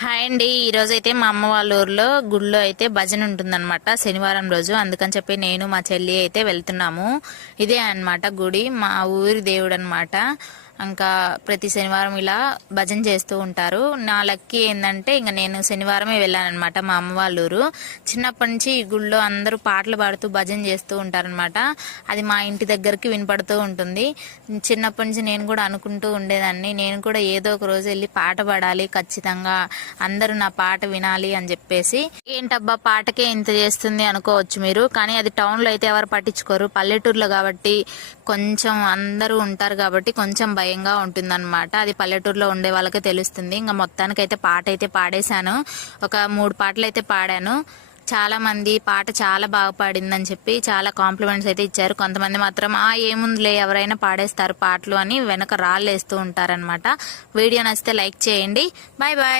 Hi అండి. ఈరోజు అయితే మా అమ్మ వాళ్ళ ఊర్లో గుడిలో అయితే భజన ఉంటుందన్నమాట శనివారం రోజు. అందుకని చెప్పి నేను మా చెల్లి అయితే వెళ్తున్నాము. ఇదే అన్నమాట గుడి, మా ఊరి దేవుడు అనమాట. ఇంకా ప్రతి శనివారం ఇలా భజన చేస్తూ ఉంటారు. నా లక్కీ ఏంటంటే ఇంకా నేను శనివారమే వెళ్ళానమాట మా అమ్మ వాళ్ళ ఊరు. చిన్నప్పటి నుంచి ఈ గుడిలో అందరూ పాటలు పాడుతూ భజన చేస్తూ ఉంటారనమాట. అది మా ఇంటి దగ్గరికి వినపడుతూ ఉంటుంది. చిన్నప్పటి నుంచి నేను కూడా అనుకుంటూ ఉండేదాన్ని, నేను కూడా ఏదో ఒక రోజు వెళ్ళి పాట పాడాలి ఖచ్చితంగా, అందరూ నా పాట వినాలి అని చెప్పేసి. ఏంటబ్బా పాటకే ఇంత చేస్తుంది అనుకోవచ్చు మీరు, కానీ అది టౌన్ లో అయితే ఎవరు పట్టించుకోరు. పల్లెటూరులో కాబట్టి కొంచెం అందరూ ఉంటారు కాబట్టి కొంచెం భయంగా ఉంటుందన్నమాట. అది పల్లెటూరులో ఉండే వాళ్ళకే తెలుస్తుంది. ఇంకా మొత్తానికైతే పాట అయితే పాడేశాను. ఒక 3 పాటలు అయితే పాడాను. చాలా మంది పాట చాలా బాగా పాడిందని చెప్పి చాలా కాంప్లిమెంట్స్ అయితే ఇచ్చారు. కొంతమంది మాత్రం ఏముందిలే ఎవరైనా పాడేస్తారు పాటలు అని వెనక రాళ్ళు వేస్తూ ఉంటారనమాట. వీడియో నచ్చితే లైక్ చేయండి. Bye bye.